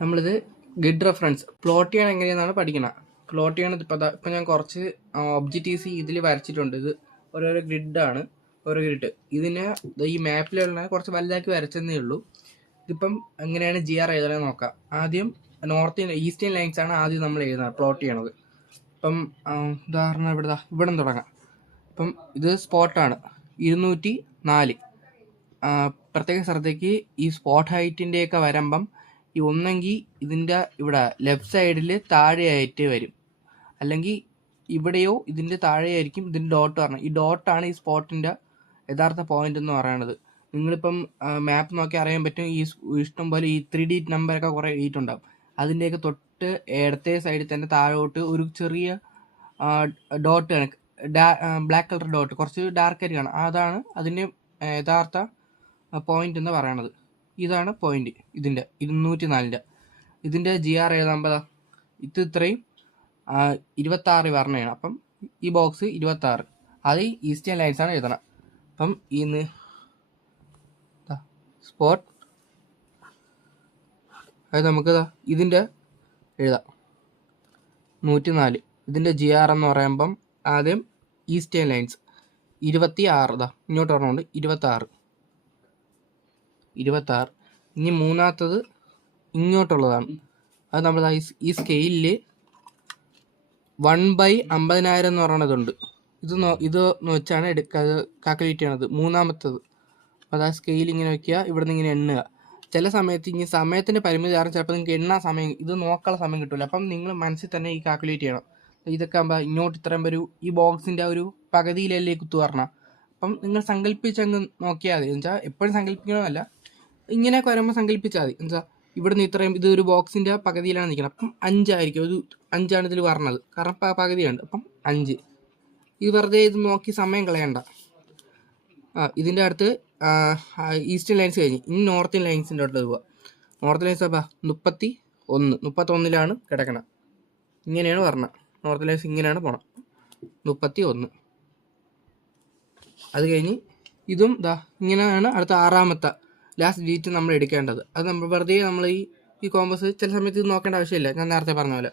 നമ്മളിത് grid reference plot ചെയ്യാൻ എങ്ങനെയാണെന്നാണ് പഠിക്കുന്നത്. പ്ലോട്ട് ചെയ്യണത് ഇപ്പം ഞാൻ കുറച്ച് ഒബ്ജക്റ്റീവ്സ് ഇതിൽ വരച്ചിട്ടുണ്ട്. ഇത് ഓരോരോ ഗ്രിഡാണ്, ഓരോ ഗ്രിഡ്. ഇതിനെ ഈ മാപ്പിലുള്ള കുറച്ച് വലുതാക്കി വരച്ചെന്നേ ഉള്ളൂ. ഇതിപ്പം എങ്ങനെയാണ് GR എഴുതണമെന്ന് നോക്കാം. ആദ്യം ഈസ്റ്റേൺ ലൈൻസ് ആണ് ആദ്യം നമ്മൾ എഴുതുന്നത്, പ്ലോട്ട് ചെയ്യണത്. ഇപ്പം ഉദാഹരണം ഇവിടെ നിന്ന് തുടങ്ങാം. ഇപ്പം ഇത് സ്പോട്ടാണ് 204. പ്രത്യേക ശ്രദ്ധയ്ക്ക് ഈ സ്പോട്ട് ഹൈറ്റിൻ്റെയൊക്കെ വരുമ്പം ഈ ഒന്നെങ്കിൽ ഇതിൻ്റെ ഇവിടെ ലെഫ്റ്റ് സൈഡിൽ താഴെയായിട്ട് വരും, അല്ലെങ്കിൽ ഇവിടെയോ ഇതിൻ്റെ താഴെയായിരിക്കും ഇതിൻ്റെ ഡോട്ട് പറഞ്ഞത്. ഈ ഡോട്ടാണ് ഈ സ്പോട്ടിൻ്റെ യഥാർത്ഥ പോയിന്റ് എന്ന് പറയുന്നത്. നിങ്ങളിപ്പം മാപ്പ് നോക്കി അറിയാൻ പറ്റും. ഈ ഇഷ്ടം പോലെ ഈ 3D നമ്പറൊക്കെ കുറേ എഴുതിയിട്ടുണ്ടാവും. അതിൻ്റെയൊക്കെ തൊട്ട് ഇടത്തെ സൈഡിൽ തന്നെ താഴോട്ട് ഒരു ചെറിയ ഡോട്ട്, ബ്ലാക്ക് കളർ ഡോട്ട്, കുറച്ച് ഡാർക്ക് കാണാം. അതാണ് അതിൻ്റെ യഥാർത്ഥ പോയിന്റ് എന്ന് പറയണത്. ഇതാണ് പോയിന്റ് ഇതിൻ്റെ 204. ഇതിൻ്റെ GR എഴുതാകുമ്പോൾ ഇത് ഇത്രയും 26 വരണയാണ്. അപ്പം ഈ ബോക്സ് 26, അത് ഈസ്റ്റേൺ ലൈൻസ് ആണ് എഴുതണം. അപ്പം ഇന്ന് സ്പോട്ട് അത് നമുക്ക് ഇതിൻ്റെ എഴുതാം 104. ഇതിൻ്റെ GR എന്ന് പറയുമ്പം ആദ്യം ഈസ്റ്റേൺ ലൈൻസ് 26, ഇങ്ങോട്ട് പറഞ്ഞുകൊണ്ട് 26. ഇനി മൂന്നാമത്തത് ഇങ്ങോട്ടുള്ളതാണ്. അത് നമ്മൾ ഈ സ്കെയിലിൽ 1/50,000 എന്ന് പറയണതുണ്ട്. ഇത് വെച്ചാണ് കാൽക്കുലേറ്റ് ചെയ്യണത്. മൂന്നാമത്തത് അത് ആ സ്കെയിൽ ഇങ്ങനെ വയ്ക്കുക, ഇവിടെ നിന്ന് ഇങ്ങനെ എണ്ണുക. ചില സമയത്ത് ഇനി സമയത്തിൻ്റെ പരിമിതി കാരണം ചിലപ്പോൾ നിങ്ങൾക്ക് എണ്ണാൻ സമയം, ഇത് നോക്കാനുള്ള സമയം കിട്ടില്ല. അപ്പം നിങ്ങൾ മനസ്സിൽ തന്നെ ഈ കാൽക്കുലേറ്റ് ചെയ്യണം. ഇതൊക്കെ ആകുമ്പോൾ ഇങ്ങോട്ട് ഇത്രയും ഒരു ഈ ബോക്സിൻ്റെ ഒരു പകുതിയിലല്ലേ കുത്തു പറഞ്ഞാൽ. അപ്പം നിങ്ങൾ സങ്കല്പിച്ചങ്ങ് നോക്കിയാൽ മതി. എന്നുവെച്ചാൽ എപ്പോഴും സങ്കല്പിക്കണമെന്നല്ല, ഇങ്ങനെയൊക്കെ വരുമ്പോൾ സങ്കല്പിച്ചാൽ മതി. എന്നുവെച്ചാൽ ഇവിടുന്ന് ഇത്രയും ഇത് ഒരു ബോക്സിൻ്റെ പകുതിയിലാണ് നിൽക്കുന്നത്. അപ്പം 5 ആയിരിക്കും, ഒരു 5 ഇതിൽ പറഞ്ഞത്, കാരണം പകുതിയുണ്ട്. അപ്പം 5. ഇത് വെറുതെ ഇത് നോക്കി സമയം കളയണ്ട. ഇതിൻ്റെ അടുത്ത് ഈസ്റ്റേൺ ലൈൻസ് കഴിഞ്ഞ് ഇനി നോർത്തേൺ ലൈൻസിൻ്റെ അടുത്ത് പോവുക. നോർത്തേൺ ലൈൻസ് അപ്പോൾ 31 കിടക്കണം. ഇങ്ങനെയാണ് പറഞ്ഞത്. നോർത്തേൺ ലൈൻസ് ഇങ്ങനെയാണ് പോകണം, 31. അത് കഴിഞ്ഞ് ഇതും ഇങ്ങനെയാണ് അടുത്ത 6ാമത്തെ ലാസ്റ്റ് ഡിജിറ്റ് നമ്മൾ എടുക്കേണ്ടത്. അത് നമ്മൾ വെറുതെ നമ്മൾ ഈ കോമ്പസ് ചില സമയത്ത് ഇത് നോക്കേണ്ട ആവശ്യമില്ല. ഞാൻ നേരത്തെ പറഞ്ഞ പോലെ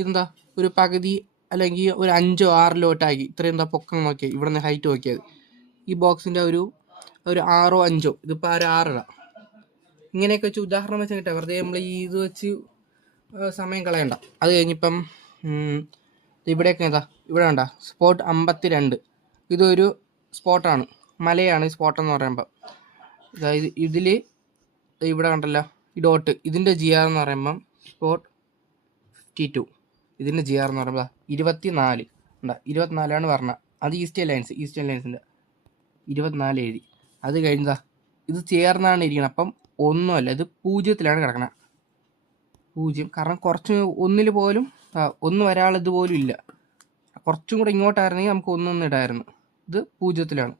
ഇതെന്താ ഒരു പകുതി അല്ലെങ്കിൽ ഒരു 5 6 ആക്കി ഇത്രയും പൊക്കം നോക്കിയാൽ ഇവിടെ നിന്ന് ഹൈറ്റ് നോക്കിയത് ഈ ബോക്സിൻ്റെ ഒരു 6 5 ഇതിപ്പോൾ ഒരു 6 ഇടാം. ഇങ്ങനെയൊക്കെ വെച്ച് ഉദാഹരണം വെച്ച് കിട്ടാം. വെറുതെ നമ്മൾ ഈ ഇത് വെച്ച് സമയം കളയണ്ട. അത് കഴിഞ്ഞിപ്പം ഇവിടെയൊക്കെ ഇവിടെ വേണ്ട സ്പോട്ട് 52. ഇതൊരു സ്പോട്ടാണ്, മലയാണ് ഈ സ്പോട്ടെന്ന് പറയുമ്പോൾ. അതായത് ഇതിൽ ഇവിടെ കണ്ടല്ലോ ഈ ഡോട്ട്, ഇതിൻ്റെ GR എന്ന് പറയുമ്പം സ്പോട്ട് 52. ഇതിൻ്റെ GR എന്ന് പറയുമ്പോൾ 24 ഉണ്ടാ, 24 പറഞ്ഞത്. അത് ഈസ്റ്റേൺ ലൈൻസിൻ്റെ 24 എഴുതി. അത് കഴിഞ്ഞതാ ഇത് ചേർന്നാണ് ഇരിക്കണം. അപ്പം ഒന്നുമല്ല, ഇത് 0 കിടക്കണം. 0 കാരണം കുറച്ച് ഒന്നിൽ പോലും 1 വരാനുള്ള ഇതുപോലും ഇല്ല. കുറച്ചും കൂടെ ഇങ്ങോട്ടായിരുന്നെങ്കിൽ നമുക്ക് 1 ഇടായിരുന്നു. ഇത് 0.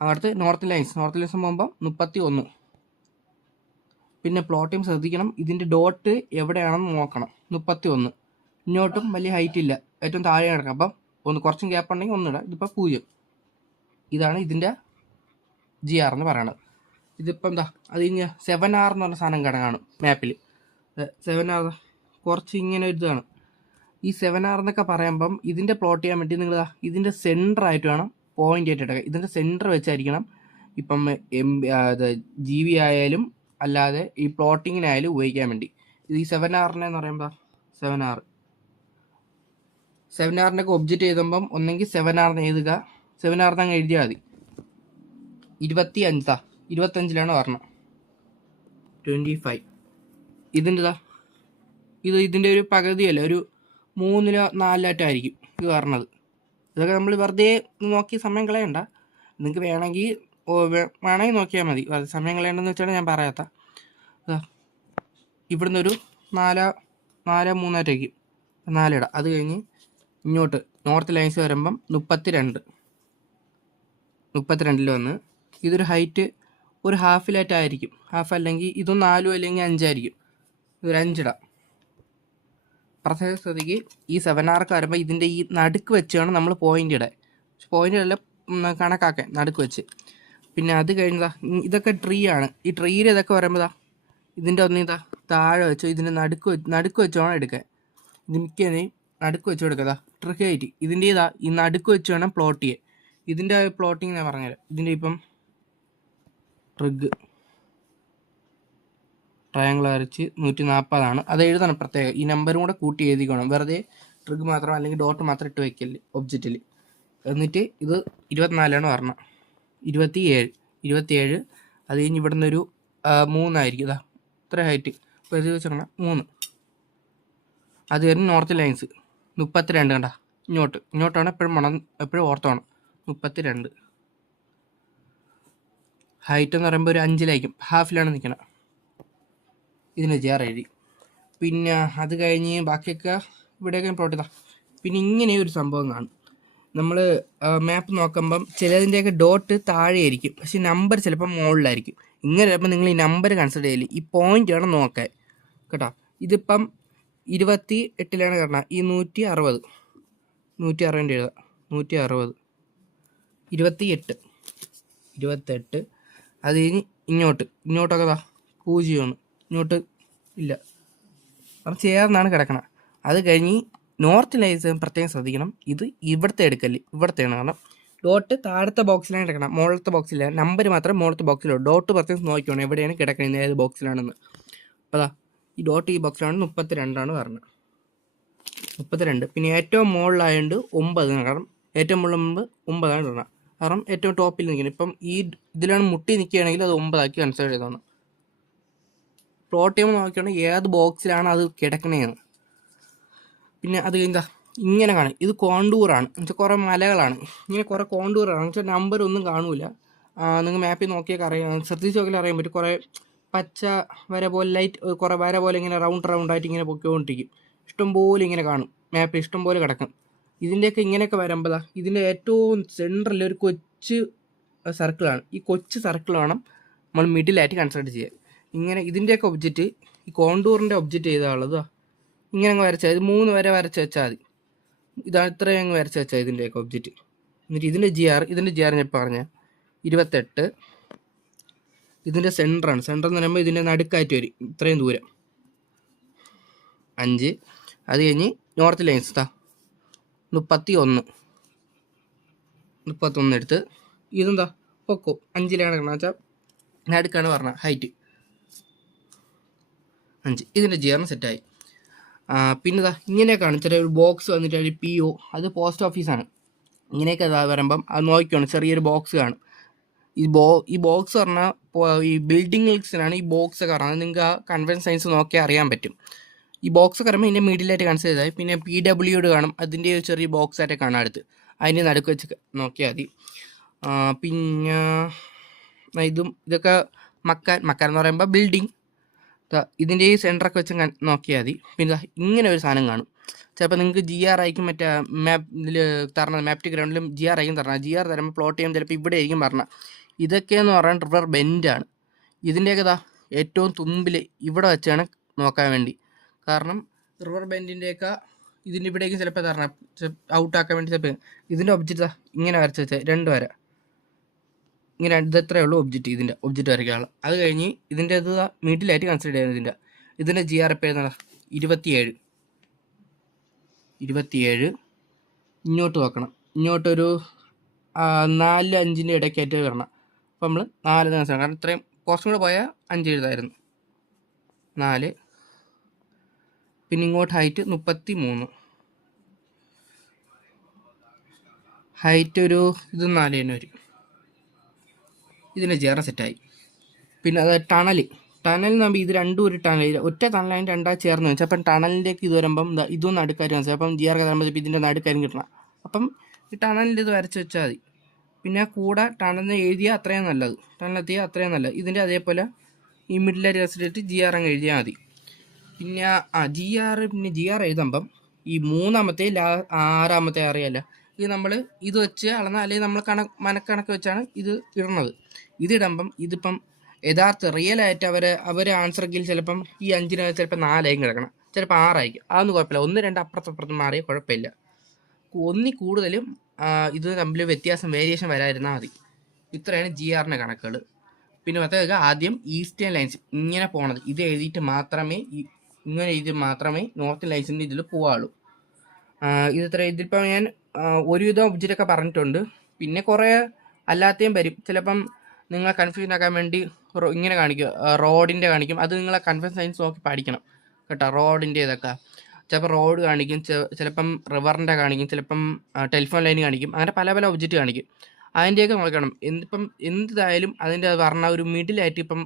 അടുത്ത് നോർത്ത് ലൈൻസ് പോകുമ്പം 31. പിന്നെ പ്ലോട്ടിങ് ശ്രദ്ധിക്കണം, ഇതിൻ്റെ ഡോട്ട് എവിടെയാണെന്ന് നോക്കണം. 31 ഇങ്ങോട്ടും വലിയ ഹൈറ്റ് ഇല്ല, ഏറ്റവും താഴെ കിടക്കാം. അപ്പം കുറച്ചും ഗ്യാപ്പ് ഉണ്ടെങ്കിൽ 1 ഇടാം. ഇതിപ്പോൾ 0. ഇതാണ് ഇതിൻ്റെ GR എന്ന് പറയണത്. ഇതിപ്പം അത് കഴിഞ്ഞ് 7R എന്ന് പറഞ്ഞ സാധനം കിടങ്ങാണ് മാപ്പിൽ. 7R കുറച്ച് ഇങ്ങനെ ഒരു ഇതാണ്. ഈ 7R എന്നൊക്കെ പറയുമ്പം ഇതിൻ്റെ പ്ലോട്ട് ചെയ്യാൻ വേണ്ടി നിങ്ങൾ ഇതിൻ്റെ സെൻറ്റർ ആയിട്ട് വേണം പോയിന്റ് ആയിട്ട് എടുക്കുക. ഇതിൻ്റെ സെൻറ്റർ വെച്ചായിരിക്കണം ഇപ്പം GB ആയാലും അല്ലാതെ ഈ പ്ലോട്ടിങ്ങിനായാലും ഉപയോഗിക്കാൻ വേണ്ടി. ഈ 7Rനെ എന്ന് പറയുമ്പോൾ 7Rൻ്റെ ഒബ്ജക്റ്റ് എഴുതുമ്പം ഒന്നെങ്കിൽ 7R എഴുതുക, 7R അങ്ങ് എഴുതിയാൽ മതി. 25 പറഞ്ഞത്. 25 ഇതിൻ്റെ ഒരു പകുതിയല്ല, ഒരു 3 4 ആയിരിക്കും ഇത് പറഞ്ഞത്. ഇതൊക്കെ നമ്മൾ വെറുതെ നോക്കി സമയം കളയണ്ട. നിങ്ങൾക്ക് വേണമെങ്കിൽ നോക്കിയാൽ മതി. സമയം കളയണ്ടെന്ന് വെച്ചാണ് ഞാൻ പറയാത്ത. ഇവിടുന്ന് ഒരു 4 3 ആയിരിക്കും, 4 ഇടാം. അത് കഴിഞ്ഞ് ഇങ്ങോട്ട് നോർത്ത് ലൈൻസ് വരുമ്പം 32 വന്ന് ഇതൊരു ഹൈറ്റ് ഒരു ഹാഫിലായിട്ടായിരിക്കും. ഹാഫ് അല്ലെങ്കിൽ ഇത് 4 അല്ലെങ്കിൽ 5 ആയിരിക്കും. ഇതൊരു 5 ഇടാം. പ്രത്യേക സ്ഥിതിക്ക് ഈ 7R വരുമ്പോൾ ഇതിൻ്റെ ഈ നടുക്ക് വെച്ചാണ് നമ്മൾ പോയിന്റ് ഇടാൻ. പോയിന്റ് എല്ലാം കണക്കാക്കാൻ നടുക്ക് വെച്ച്. പിന്നെ അത് കഴിഞ്ഞതാ ഇതൊക്കെ ട്രീ ആണ്. ഈ ട്രീയിൽ ഇതൊക്കെ വരുമ്പോൾ ഇതിൻ്റെ ഒന്ന് താഴെ വെച്ചോ ഇതിൻ്റെ നടുക്ക് വെച്ച് വേണം എടുക്കാൻ. ഇത് മിക്കതിനെയും നടുക്ക് വെച്ച് കൊടുക്കുക. ട്രിക്കായിട്ട് ഇതിൻ്റെ ഈ നടുക്ക് വെച്ച് വേണം പ്ലോട്ട് ചെയ്യാൻ. ഇതിൻ്റെ പ്ലോട്ടിങ് ഞാൻ പറഞ്ഞുതരാം. ഇതിൻ്റെ ഇപ്പം ട്രയാങ്കിൾ വരച്ച് 140 അത് എഴുതണം പ്രത്യേകം. ഈ നമ്പറും കൂടെ കൂട്ടി എഴുതിക്കണം. വെറുതെ ട്രിഗ് മാത്രം അല്ലെങ്കിൽ ഡോട്ട് മാത്രം ഇട്ട് വയ്ക്കല് ഒബ്ജക്റ്റിൽ. എന്നിട്ട് ഇത് 24 പറഞ്ഞത്. 27 അത് കഴിഞ്ഞ് ഇവിടെ നിന്നൊരു 3 ഇതാ ഇത്ര ഹൈറ്റ് ഇപ്പോൾ എഴുതി വെച്ചാൽ 3. അത് കഴിഞ്ഞ് നോർത്ത് ലൈൻസ് 32 കണ്ട ഇങ്ങോട്ടാണ് എപ്പോഴും ഓർത്തോണം. 32 ഹൈറ്റ് എന്ന് പറയുമ്പോൾ ഒരു 5 ഹാഫിലാണ് നിൽക്കണം. ഇതിന് ജാർ എഴുതി. പിന്നെ അത് കഴിഞ്ഞ് ബാക്കിയൊക്കെ ഇവിടെയൊക്കെ പ്ലോട്ട് ചെയ്താൽ പിന്നെ ഇങ്ങനെ ഒരു സംഭവം കാണും. നമ്മൾ മാപ്പ് നോക്കുമ്പം ചിലതിൻ്റെയൊക്കെ ഡോട്ട് താഴെയായിരിക്കും, പക്ഷെ നമ്പർ ചിലപ്പോൾ മുകളിലായിരിക്കും. ഇങ്ങനെ ചിലപ്പോൾ നിങ്ങൾ ഈ നമ്പർ കൺസിഡർ ചെയ്യില്ല, ഈ പോയിൻ്റ് വേണം നോക്കാൻ കേട്ടോ. ഇതിപ്പം 28 കാരണം ഈ 160 എഴുതാം. 160 28 അത് കഴിഞ്ഞ് ഇങ്ങോട്ടൊക്കെ 0 ഇങ്ങോട്ട് ഇല്ല, അത് ചേർന്നാണ് കിടക്കണം. അത് കഴിഞ്ഞ് നോർത്ത് ലൈൻസ് പ്രത്യേകം ശ്രദ്ധിക്കണം. ഇത് ഇവിടുത്തെ ഇവിടത്തെയാണ്. കാരണം ഡോട്ട് താഴത്തെ ബോക്സിലാണ് കിടക്കണം, മുകളിലത്തെ ബോക്സില്ല. നമ്പർ മാത്രം മുകളിലത്തെ ബോക്സിലുള്ളൂ. ഡോട്ട് പ്രത്യേകം നോക്കിക്കണം എവിടെയാണ് കിടക്കുന്നത്, ഏത് ബോക്സിലാണെന്ന്. അപ്പോൾ ഈ ഡോട്ട് ഈ ബോക്സിലാണ് 32 പറഞ്ഞത്. 32 പിന്നെ ഏറ്റവും മുകളിലായതുകൊണ്ട് 9, കാരണം ഏറ്റവും മുകളിൽ 9 ഇടണം. കാരണം ഏറ്റവും ടോപ്പിൽ നിൽക്കുന്നത്. ഇപ്പം ഈ ഇതിലാണ് മുട്ടി നിൽക്കുകയാണെങ്കിൽ അത് 9 കൺസിഡർ ചെയ്തോണം. പ്ലോട്ട് ചെയ്യുമ്പോൾ നോക്കുകയാണെങ്കിൽ ഏത് ബോക്സിലാണ് അത് കിടക്കണേന്ന്. പിന്നെ അത് കഴിഞ്ഞാൽ ഇങ്ങനെ കാണും. ഇത് കോണ്ടൂറാണ് എന്നുവെച്ചാൽ കുറേ മലകളാണ്. ഇങ്ങനെ കുറേ കോണ്ടൂറാണ് എന്നുവെച്ചാൽ നമ്പർ ഒന്നും കാണൂല. നിങ്ങൾ മാപ്പിൽ നോക്കിയൊക്കെ അറിയാം, ശ്രദ്ധിച്ച് നോക്കിയാൽ അറിയാൻ പറ്റും. കുറേ പച്ച വര പോലെ ലൈറ്റ് കുറേ വര പോലെ ഇങ്ങനെ റൗണ്ടായിട്ട് ഇങ്ങനെ പൊക്കിക്കൊണ്ടിരിക്കും. ഇഷ്ടംപോലെ ഇങ്ങനെ കാണും മാപ്പിൽ, ഇഷ്ടംപോലെ കിടക്കും. ഇതിൻ്റെയൊക്കെ ഇങ്ങനെയൊക്കെ വരുമ്പോൾ ഇതിൻ്റെ ഏറ്റവും സെൻറ്ററിൽ ഒരു കൊച്ചു സർക്കിളാണ്. ഈ കൊച്ചു സർക്കിൾ വേണം നമ്മൾ മിഡിലായിട്ട് കൺസിഡർ ചെയ്യാൻ. ഇങ്ങനെ ഇതിൻ്റെയൊക്കെ ഒബ്ജക്റ്റ്, ഈ കോണ്ടൂറിൻ്റെ ഒബ്ജക്റ്റ് ചെയ്താലുള്ളത് ഇങ്ങനെ അങ്ങ് വരച്ചാൽ 3 വരെ വരച്ച് വെച്ചാൽ മതി. ഇതാണ് ഇത്രയും അങ്ങ് വരച്ച് വെച്ചാൽ ഇതിൻ്റെയൊക്കെ ഒബ്ജക്റ്റ്. എന്നിട്ട് ഇതിൻ്റെ ജിആർ ഞാൻ പറഞ്ഞ 28. ഇതിൻ്റെ സെൻറ്ററാണ്. സെൻറ്റർ എന്ന് പറയുമ്പോൾ ഇതിൻ്റെ നടുക്കായിട്ട് വരും ഇത്രയും ദൂരം 5. അത് കഴിഞ്ഞ് നോർത്ത് ലൈൻസ് 31 എടുത്ത് ഇതെന്താ പൊക്കോ 5 വെച്ചാൽ നടുക്കാണ് പറഞ്ഞ ഹൈറ്റ് 5. ഇതിൻ്റെ ജിആറിന് സെറ്റായി. പിന്നെ ഇങ്ങനെയൊക്കെയാണ് ചെറിയൊരു ബോക്സ് വന്നിട്ട് ഒരു PO, അത് പോസ്റ്റ് ഓഫീസാണ്. ഇങ്ങനെയൊക്കെ വരുമ്പം അത് നോക്കിയാണ് ചെറിയൊരു ബോക്സ് കാണും. ഈ ബോക്സ് പറഞ്ഞാൽ ഈ ബിൽഡിങ്സിനാണ് ഈ ബോക്സ് ഒക്കെ പറഞ്ഞാൽ. നിങ്ങൾക്ക് ആ കൺവെൻഷൻ സയൻസ് നോക്കിയാൽ അറിയാൻ പറ്റും. ഈ ബോക്സ് ഒക്കെ പറയുമ്പോൾ ഇതിൻ്റെ മിഡിലായിട്ട് കൺസിഡർ ചെയ്താൽ. പിന്നെ PWD കാണും, അതിൻ്റെ ഒരു ചെറിയ ബോക്സ് ആയിട്ട് കാണാൻ അടുത്ത്, അതിൻ്റെ നടുക്ക് വെച്ച് നോക്കിയാൽ മതി. പിന്നെ ഇതൊക്കെ മക്കാൻ എന്ന് പറയുമ്പോൾ ബിൽഡിങ്, ഇതിൻ്റെ ഈ സെൻറ്ററൊക്കെ വെച്ച് നോക്കിയാൽ മതി. പിന്നെ ഇങ്ങനെ ഒരു സാധനം കാണും. ചിലപ്പോൾ നിങ്ങൾക്ക് GR ആയിരിക്കും മറ്റേ ഇതിൽ തരണം, മാപ്റ്റിക് ഗ്രൗണ്ടിലും GR ആയിരിക്കും തരണം. GR തരുമ്പോൾ പ്ലോട്ട് ചെയ്യുമ്പോൾ ചിലപ്പോൾ ഇവിടെ ആയിരിക്കും പറഞ്ഞാൽ. ഇതൊക്കെയെന്ന് പറഞ്ഞാൽ റിവർ ബെൻഡാണ്. ഇതിൻ്റെയൊക്കെ ഏറ്റവും തുമ്പിൽ ഇവിടെ വെച്ചാണ് നോക്കാൻ വേണ്ടി. കാരണം റിവർ ബെൻഡിൻ്റെയൊക്കെ ഇതിൻ്റെ ഇവിടേക്ക് ചിലപ്പോൾ തരണം ഔട്ടാക്കാൻ വേണ്ടി. ചിലപ്പോൾ ഇതിൻ്റെ ഒബ്ജക്റ്റ് ഇങ്ങനെ വരച്ച് വെച്ചാൽ 2 വര ഇങ്ങനെ ഇതത്രയേ ഉള്ളൂ ഒബ്ജക്റ്റ്, ഇതിൻ്റെ ഒബ്ജക്റ്റ് വരയ്ക്കാനുള്ള. അത് കഴിഞ്ഞ് ഇതിൻ്റെ ഇത് മിഡിലായിട്ട് കൺസിഡർ ചെയ്യുന്നത്. ഇതിൻ്റെ GR എപ്പോൾ എഴുതുന്നത് 27. ഇങ്ങോട്ട് നോക്കണം, ഇങ്ങോട്ടൊരു 4-5 ഇടയ്ക്കായിട്ട് വരണം. അപ്പോൾ നമ്മൾ 4 കൺസിഡർ, കാരണം ഇത്രയും കുറച്ചും കൂടെ പോയാൽ 5 എഴുതായിരുന്നു. 4. പിന്നെ ഇങ്ങോട്ട് ഹൈറ്റ് 33, ഹൈറ്റ് ഒരു ഇത് 4 തന്നെ വരും. ഇതിൻ്റെ GR സെറ്റായി. പിന്നെ അത് ടണൽ നമ്മൾ ഇത് രണ്ടും ഒരു ടണൽ, ഒറ്റ ടണലായിട്ട് 2 ചേർന്ന് വെച്ചാൽ അപ്പം ടണലിൻ്റെയൊക്കെ ഇത് വരുമ്പം ഇതൊന്നും നടുക്കാരും വെച്ചാൽ അപ്പം GR തരുമ്പോൾ ഇതിൻ്റെ നടുക്കാരും കിട്ടണം. അപ്പം ഈ ടണലിൻ്റെ ഇത് വരച്ച് വെച്ചാൽ മതി. പിന്നെ കൂടെ ടണലിന് എഴുതിയാൽ അത്രയും നല്ലത്, ടണലെത്തിയാൽ അത്രയും നല്ലത്. ഇതിൻ്റെ അതേപോലെ ഈ മിഡിലായിട്ട് കൺസിഡർ GR അങ്ങ് എഴുതിയാൽ മതി. പിന്നെ GR എഴുതുമ്പം ഈ 3-ാമത്തെ 6-ാമത്തെ അറിയാമല്ലോ, ഇത് നമ്മൾ ഇത് വെച്ച് അളന്നാൽ, അല്ലെങ്കിൽ നമ്മൾ മനക്കണക്ക് വെച്ചാണ് ഇത് ഇടുന്നത്. ഇതിടുമ്പം ഇതിപ്പം യഥാർത്ഥ റിയലായിട്ട് അവർ ആൻസറെങ്കിൽ ചിലപ്പം ഈ 5 ചിലപ്പോൾ 4 കിടക്കണം, ചിലപ്പോൾ 6 ആയിരിക്കും. അതൊന്നും കുഴപ്പമില്ല. 1-2 അപ്പുറത്തും മാറിയാൽ കുഴപ്പമില്ല. 1 കൂടുതലും ഇത് തമ്മിൽ വേരിയേഷൻ വരാതിരുന്നാൽ മതി. ഇത്രയാണ് GRൻ്റെ കണക്കുകൾ. പിന്നെ മറ്റേതൊക്കെ ആദ്യം ഈസ്റ്റേൺ ലൈൻസ് ഇങ്ങനെ പോണത് ഇത് എഴുതിയിട്ട് മാത്രമേ ഇങ്ങനെ എഴുതി മാത്രമേ നോർത്ത് ലൈൻസിൻ്റെ ഇതിൽ പോവുള്ളൂ. ഇതിപ്പോൾ ഞാൻ ഒരുവിധം ഒബ്ജക്റ്റൊക്കെ പറഞ്ഞിട്ടുണ്ട്. പിന്നെ കുറേ അല്ലാത്തയും വരും. ചിലപ്പം നിങ്ങളെ കൺഫ്യൂഷൻ ആക്കാൻ വേണ്ടി ഇങ്ങനെ കാണിക്കും, റോഡിൻ്റെ കാണിക്കും. അത് നിങ്ങളെ കൺഫ്യൂഷൻ സയൻസ് നോക്കി പഠിക്കണം കേട്ടോ. റോഡിൻ്റെ ഇതൊക്കെ ചിലപ്പോൾ റോഡ് കാണിക്കും, ചിലപ്പം റിവറിൻ്റെ കാണിക്കും, ചിലപ്പം ടെലിഫോൺ ലൈൻ കാണിക്കും. അങ്ങനെ പല പല ഒബ്ജക്റ്റ് കാണിക്കും. അതിൻ്റെയൊക്കെ നോക്കണം. ഇപ്പം എന്തായാലും അതിൻ്റെ പറഞ്ഞ ഒരു മിഡിലായിട്ട് ഇപ്പം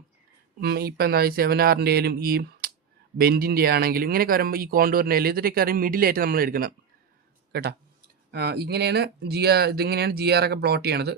എന്താ 7R ആയാലും ഈ ബെൻഡിൻ്റെ ആണെങ്കിലും ഇങ്ങനെയൊക്കെ വരുമ്പോൾ ഈ കോണ്ടൂറിൻ്റെ ആയാലും ഇതിൻ്റെയൊക്കെ അറിയും മിഡിലായിട്ട് നമ്മൾ എടുക്കണം കേട്ടോ. ഇതിങ്ങനെയാണ് GR ഒക്കെ പ്ലോട്ട് ചെയ്യണത്.